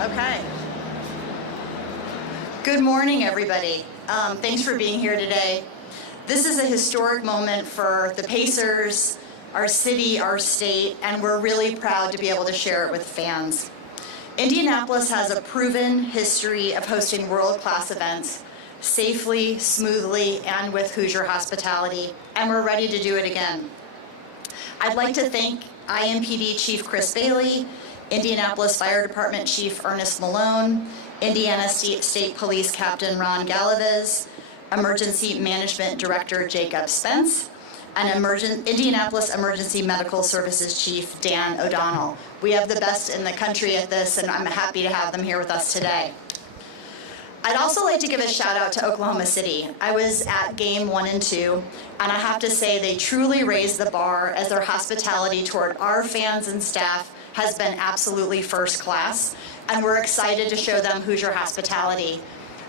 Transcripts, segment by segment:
Okay. Good morning, everybody. Thanks for being here today. This is a historic moment for the Pacers, our city, our state, and we're really proud to be able to share it with fans. Indianapolis has a proven history of hosting world-class events safely, smoothly, and with Hoosier hospitality, and we're ready to do it again. I'd like to thank IMPD Chief Chris Bailey, Indianapolis Fire Department Chief Ernest Malone, Indiana State Police Captain Ron Galavez, Emergency Management Director Jacob Spence, and Indianapolis Emergency Medical Services Chief Dan O'Donnell. We have the best in the country at this, and I'm happy to have them here with us today. I'd also like to give a shout out to Oklahoma City. I was at game 1 and 2, and I have to say they truly raised the bar as their hospitality toward our fans and staff has been absolutely first class, and we're excited to show them Hoosier hospitality.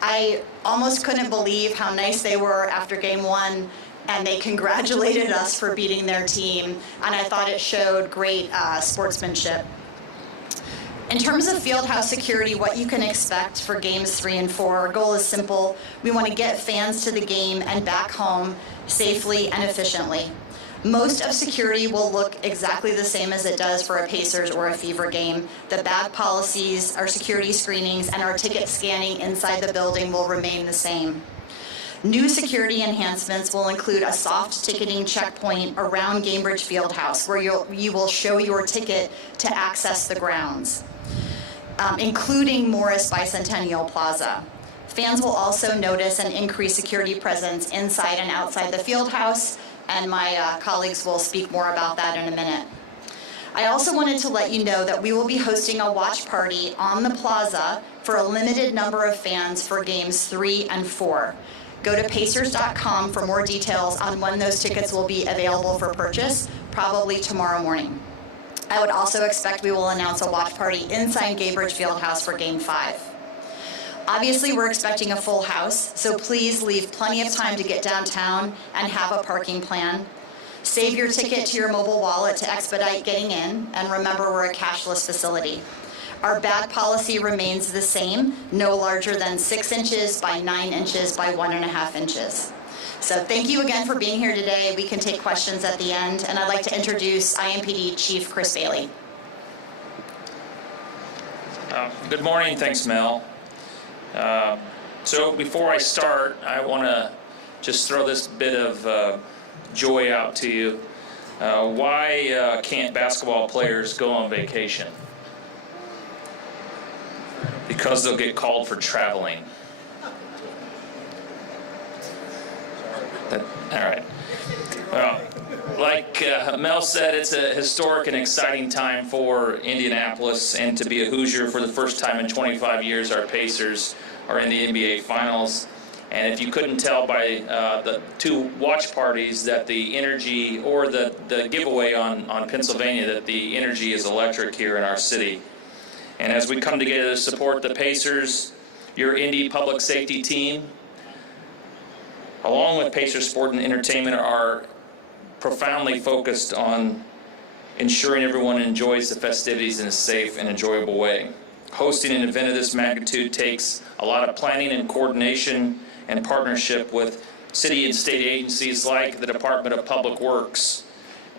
I almost couldn't believe how nice they were after game 1, and they congratulated us for beating their team, and I thought it showed great sportsmanship. In terms of Fieldhouse security, what you can expect for games 3 and 4, our goal is simple. We want to get fans to the game and back home safely and efficiently. Most of security will look exactly the same as it does for a Pacers or a Fever game. The bag policies, our security screenings, and our ticket scanning inside the building will remain the same. New security enhancements will include a soft ticketing checkpoint around Gainbridge Fieldhouse where you will show your ticket to access the grounds, including Morris Bicentennial Plaza. Fans will also notice an increased security presence inside and outside the Fieldhouse, and my colleagues will speak more about that in a minute. I also wanted to let you know that we will be hosting a watch party on the plaza for a limited number of fans for games 3 and 4. Go to pacers.com for more details on when those tickets will be available for purchase, probably tomorrow morning. I would also expect we will announce a watch party inside Gainbridge Fieldhouse for Game 5. Obviously, we're expecting a full house, so please leave plenty of time to get downtown and have a parking plan. Save your ticket to your mobile wallet to expedite getting in, and remember, we're a cashless facility. Our bag policy remains the same, no larger than 6 inches by 9 inches by 1.5 inches. So thank you again for being here today. We can take questions at the end, and I'd like to introduce IMPD Chief Chris Bailey. Good morning, thanks Mel. So before I start, I want to just throw this bit of joy out to you. Why can't basketball players go on vacation? Because they'll get called for traveling. All right. Well, like Mel said, it's a historic and exciting time for Indianapolis, and to be a Hoosier for the first time in 25 years, our Pacers are in the NBA Finals. And if you couldn't tell by the 2 watch parties that the energy, or the giveaway on Pennsylvania, that the energy is electric here in our city. And as we come together to support the Pacers, your Indy public safety team, along with Pacers Sport and Entertainment, are profoundly focused on ensuring everyone enjoys the festivities in a safe and enjoyable way. Hosting an event of this magnitude takes a lot of planning and coordination and partnership with city and state agencies like the Department of Public Works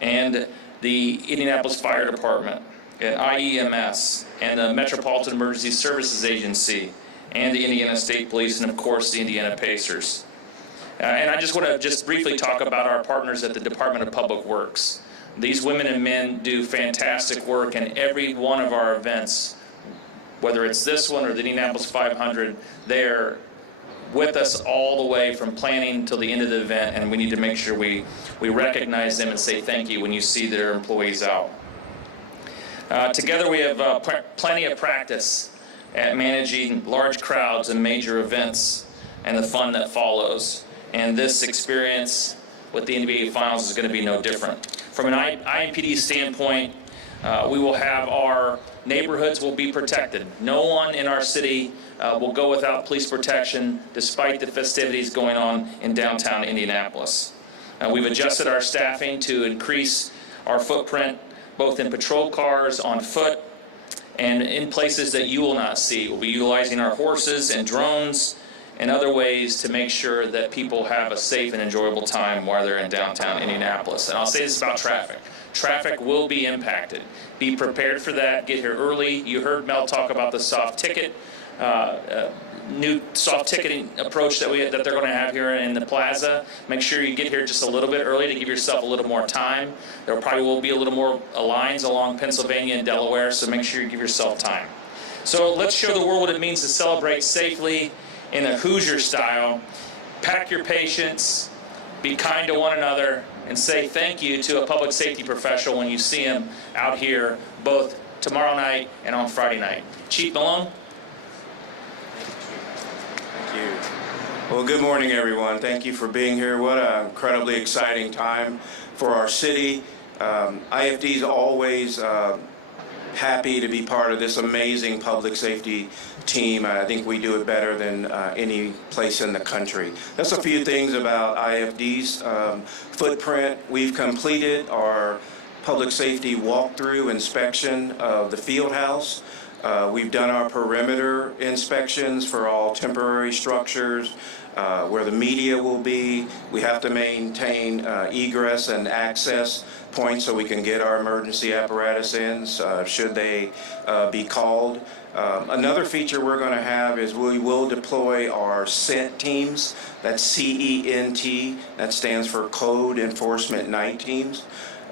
and the Indianapolis Fire Department and IEMS and the Metropolitan Emergency Services Agency and the Indiana State Police and, of course, the Indiana Pacers. And I just want to briefly talk about our partners at the Department of Public Works. These women and men do fantastic work in every one of our events, whether it's this one or the Indianapolis 500. They're with us all the way from planning till the end of the event, and we need to make sure we recognize them and say thank you when you see their employees out. Together we have plenty of practice at managing large crowds and major events and the fun that follows. And this experience with the NBA Finals is going to be no different. From an IMPD standpoint, we will have our neighborhoods will be protected. No one in our city will go without police protection despite the festivities going on in downtown Indianapolis. We've adjusted our staffing to increase our footprint both in patrol cars, on foot, and in places that you will not see. We'll be utilizing our horses and drones and other ways to make sure that people have a safe and enjoyable time while they're in downtown Indianapolis. And I'll say this about traffic. Traffic will be impacted. Be prepared for that. Get here early. You heard Mel talk about the soft ticket, new soft ticketing approach that they're going to have here in the plaza. Make sure you get here just a little bit early to give yourself a little more time. There probably will be a little more lines along Pennsylvania and Delaware, so make sure you give yourself time. So let's show the world what it means to celebrate safely in a Hoosier style. Pack your patience, be kind to one another, and say thank you to a public safety professional when you see him out here both tomorrow night and on Friday night. Chief Malone. Thank you. Well, good morning, everyone. Thank you for being here. What an incredibly exciting time for our city. IFD is always happy to be part of this amazing public safety team. I think we do it better than any place in the country. That's a few things about IFD's footprint. We've completed our public safety walkthrough inspection of the Fieldhouse. We've done our perimeter inspections for all temporary structures, where the media will be. We have to maintain egress and access points so we can get our emergency apparatus in should they be called. Another feature we're going to have is we will deploy our CENT teams. That's C-E-N-T. That stands for Code Enforcement Night Teams.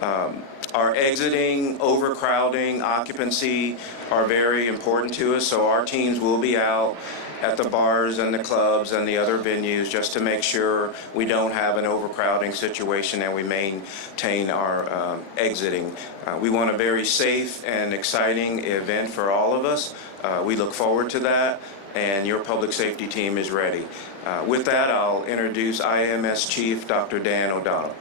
Our exiting, overcrowding, occupancy are very important to us, so our teams will be out at the bars and the clubs and the other venues just to make sure we don't have an overcrowding situation and we maintain our exiting. We want a very safe and exciting event for all of us. We look forward to that, and your public safety team is ready. With that, I'll introduce IMS Chief Dr. Dan O'Donnell.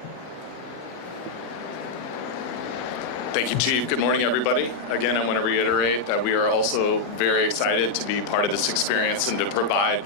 Thank you, Chief. Good morning, everybody. Again, I want to reiterate that we are also very excited to be part of this experience and to provide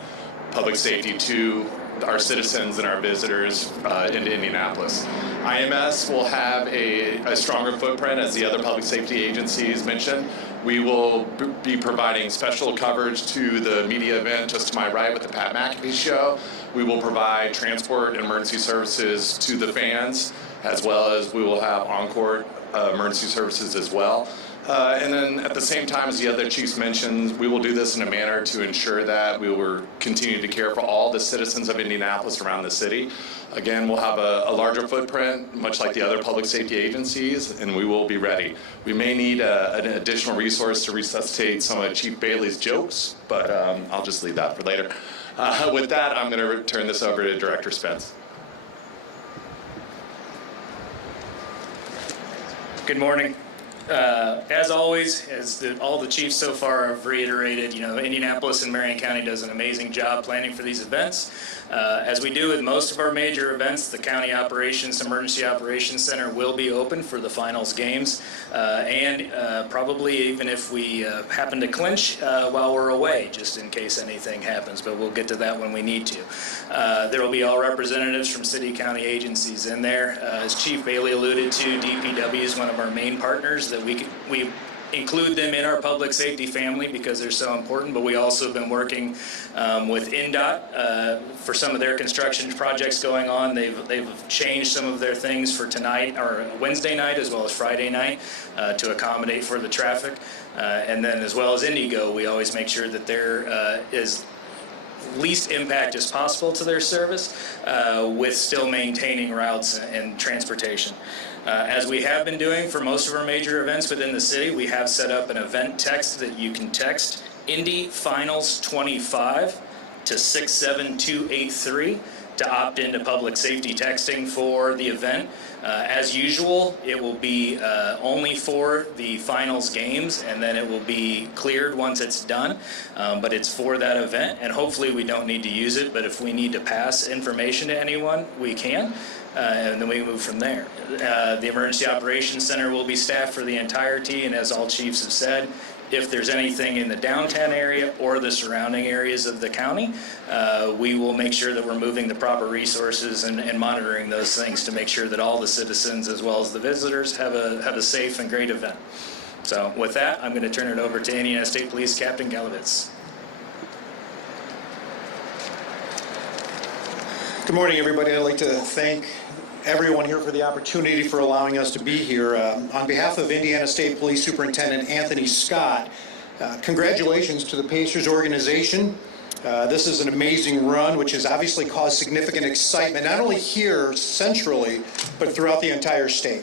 public safety to our citizens and our visitors into Indianapolis. IMS will have a stronger footprint, as the other public safety agencies mentioned. We will be providing special coverage to the media event just to my right with the Pat McAfee show. We will provide transport and emergency services to the fans, as well as we will have on-court emergency services as well. And then at the same time, as the other chiefs mentioned, we will do this in a manner to ensure that we will continue to care for all the citizens of Indianapolis around the city. Again, we'll have a larger footprint, much like the other public safety agencies, and we will be ready. We may need an additional resource to resuscitate some of Chief Bailey's jokes, but I'll just leave that for later. With that, I'm going to turn this over to Director Spence. Good morning. As always, all the chiefs so far have reiterated, Indianapolis and Marion County does an amazing job planning for these events. As we do with most of our major events, the County Emergency Operations Center will be open for the finals games, and probably even if we happen to clinch while we're away, just in case anything happens, but we'll get to that when we need to. There will be all representatives from city county agencies in there. As Chief Bailey alluded to, DPW is one of our main partners that we include them in our public safety family because they're so important, but we also have been working with INDOT for some of their construction projects going on. They've changed some of their things for tonight, or Wednesday night as well as Friday night, to accommodate for the traffic. And then as well as Indigo, we always make sure that there is least impact as possible to their service with still maintaining routes and transportation. As we have been doing for most of our major events within the city, we have set up an event text that you can text Indy Finals 25 to 67283 to opt into public safety texting for the event. As usual, it will be only for the finals games, and then it will be cleared once it's done. But it's for that event, and hopefully we don't need to use it, but if we need to pass information to anyone, we can. And then we move from there. The Emergency Operations Center will be staffed for the entirety, and as all chiefs have said, if there's anything in the downtown area or the surrounding areas of the county, we will make sure that we're moving the proper resources and monitoring those things to make sure that all the citizens as well as the visitors have a safe and great event. So with that, I'm going to turn it over to Indiana State Police Captain Galovitz. Good morning, everybody. I'd like to thank everyone here for the opportunity for allowing us to be here. On behalf of Indiana State Police Superintendent Anthony Scott, congratulations to the Pacers organization. This is an amazing run, which has obviously caused significant excitement, not only here centrally, but throughout the entire state.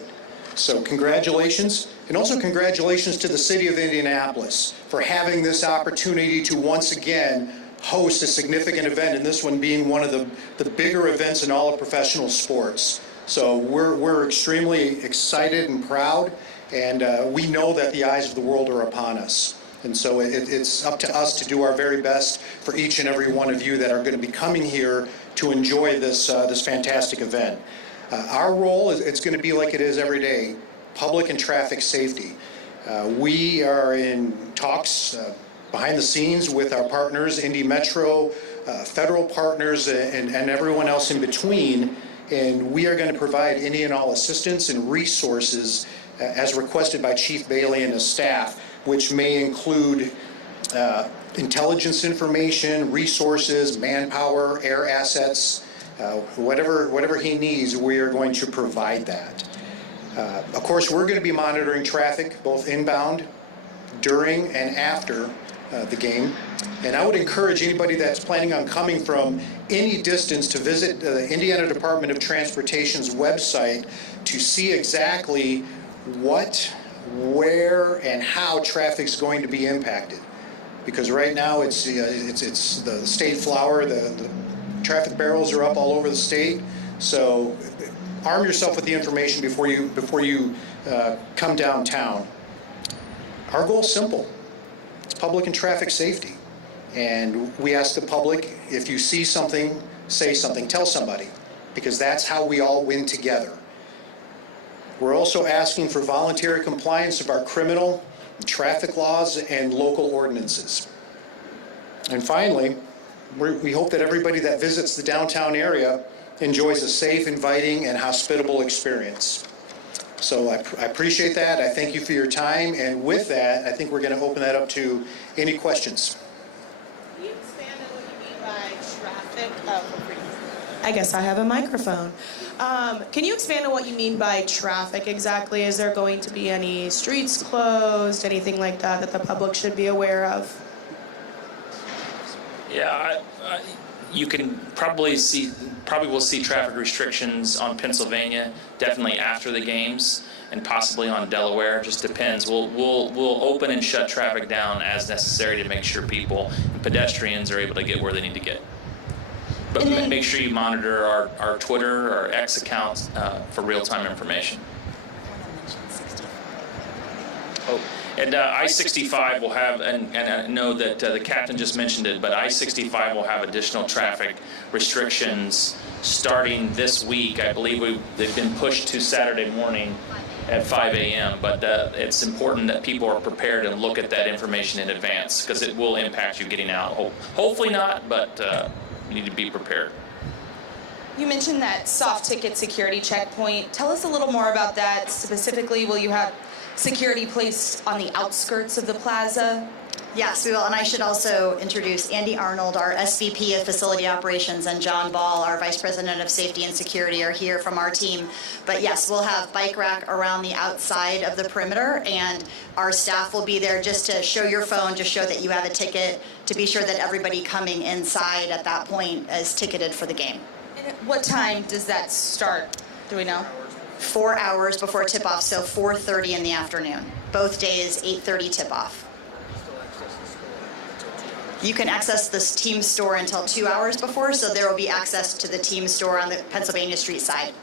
So congratulations, and also congratulations to the city of Indianapolis for having this opportunity to once again host a significant event, and this one being one of the bigger events in all of professional sports. So we're extremely excited and proud, and we know that the eyes of the world are upon us. And so it's up to us to do our very best for each and every one of you that are going to be coming here to enjoy this fantastic event. Our role it's going to be like it is every day: public and traffic safety. We are in talks behind the scenes with our partners, Indy Metro, federal partners, and everyone else in between. And we are going to provide any and all assistance and resources as requested by Chief Bailey and his staff, which may include intelligence information, resources, manpower, air assets, whatever he needs, we are going to provide that. Of course, we're going to be monitoring traffic both inbound, during, and after the game. And I would encourage anybody that's planning on coming from any distance to visit the Indiana Department of Transportation's website to see exactly what, where, and how traffic's going to be impacted. Because right now it's the state flower, the traffic barrels are up all over the state. So arm yourself with the information before you come downtown. Our goal is simple. It's public and traffic safety. And we ask the public, if you see something, say something, tell somebody, because that's how we all win together. We're also asking for voluntary compliance of our criminal and traffic laws and local ordinances. And finally, we hope that everybody that visits the downtown area enjoys a safe, inviting, and hospitable experience. So I appreciate that. I thank you for your time. And with that, I think we're going to open that up to any questions. Can you expand on what you mean by traffic? I guess I have a microphone. Can you expand on what you mean by traffic exactly? Is there going to be any streets closed, anything like that that the public should be aware of? Yeah, you can probably will see traffic restrictions on Pennsylvania, definitely after the games, and possibly on Delaware. Just depends. We'll open and shut traffic down as necessary to make sure people and pedestrians are able to get where they need to get. But make sure you monitor our Twitter or X accounts for real-time information. Oh, and I-65 will have, and I know that the captain just mentioned it, but I-65 will have additional traffic restrictions starting this week. I believe they've been pushed to Saturday morning at 5 a.m., but it's important that people are prepared and look at that information in advance, because it will impact you getting out. Hopefully not, but you need to be prepared. You mentioned that soft ticket security checkpoint. Tell us a little more about that. Specifically, will you have security placed on the outskirts of the plaza? Yes, we will. And I should also introduce Andy Arnold, our SVP of Facility Operations, and John Ball, our Vice President of Safety and Security, are here from our team. But yes, we'll have bike rack around the outside of the perimeter, and our staff will be there just to show your phone, to show that you have a ticket, to be sure that everybody coming inside at that point is ticketed for the game. And at what time does that start? Do we know? 4 hours before tip-off, so 4:30 in the afternoon. Both days, 8:30 tip-off. You can access this team store until 2 hours before, so there will be access to the team store on the Pennsylvania Street side.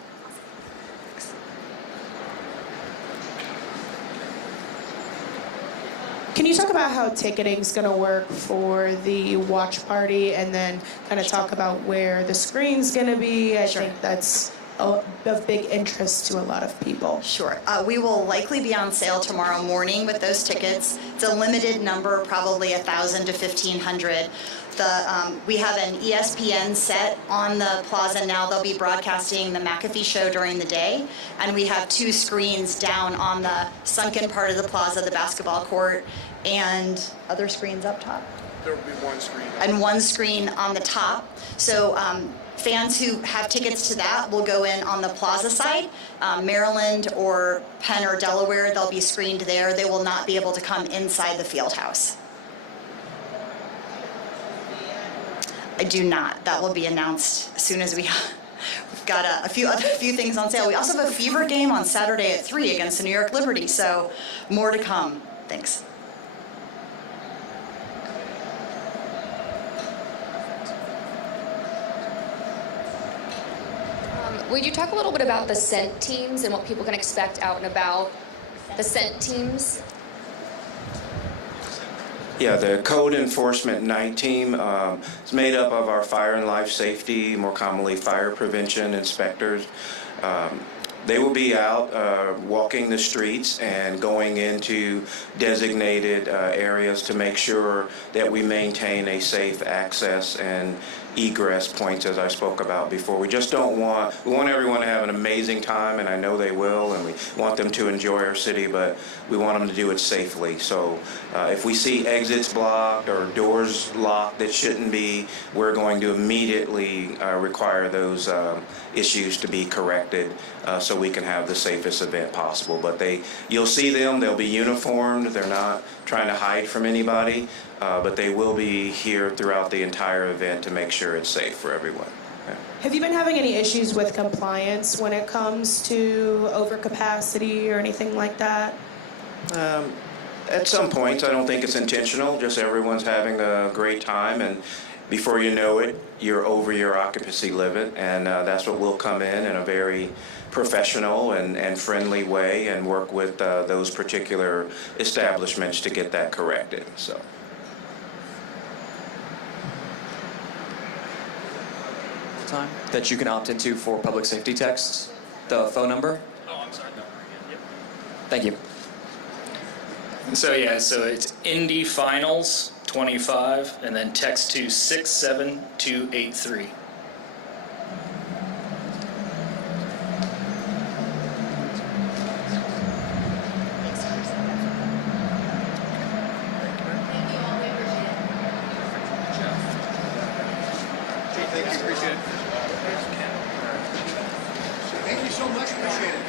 Can you talk about how ticketing is going to work for the watch party, and then kind of talk about where the screen's going to be? I think that's of big interest to a lot of people? Sure. We will likely be on sale tomorrow morning with those tickets. It's a limited number, probably 1,000 to 1,500. We have an ESPN set on the plaza now. They'll be broadcasting the McAfee show during the day. And we have 2 screens down on the sunken part of the plaza, the basketball court, and other screens up top. There will be 1 screen. And 1 screen on the top. So fans who have tickets to that will go in on the plaza side. Maryland or Penn or Delaware, they'll be screened there. They will not be able to come inside the field house. I do not. That will be announced as soon as we've got a few things on sale. We also have a Fever game on Saturday at 3 against the New York Liberty, so more to come. Thanks. Would you talk a little bit about the scent teams and what people can expect out and about the scent teams? Yeah, the Code Enforcement Night Team is made up of our fire and life safety, more commonly fire prevention inspectors. They will be out walking the streets and going into designated areas to make sure that we maintain a safe access and egress points, as I spoke about before. We just don't want, we want everyone to have an amazing time, and I know they will, and we want them to enjoy our city, but we want them to do it safely. So if we see exits blocked or doors locked that shouldn't be, we're going to immediately require those issues to be corrected so we can have the safest event possible. But you'll see them, they'll be uniformed, they're not trying to hide from anybody, but they will be here throughout the entire event to make sure it's safe for everyone. Yeah. Have you been having any issues with compliance when it comes to overcapacity or anything like that? At some points, I don't think it's intentional, just everyone's having a great time, and before you know it, you're over your occupancy limit, and that's what we'll come in a very professional and friendly way and work with those particular establishments to get that corrected. So. Time that you can opt into for public safety texts, the phone number. Oh, I'm sorry. No. Yep. Thank you. So yeah, so it's Indy Finals 25, and then text to 67283. Thank you so much. Appreciate it.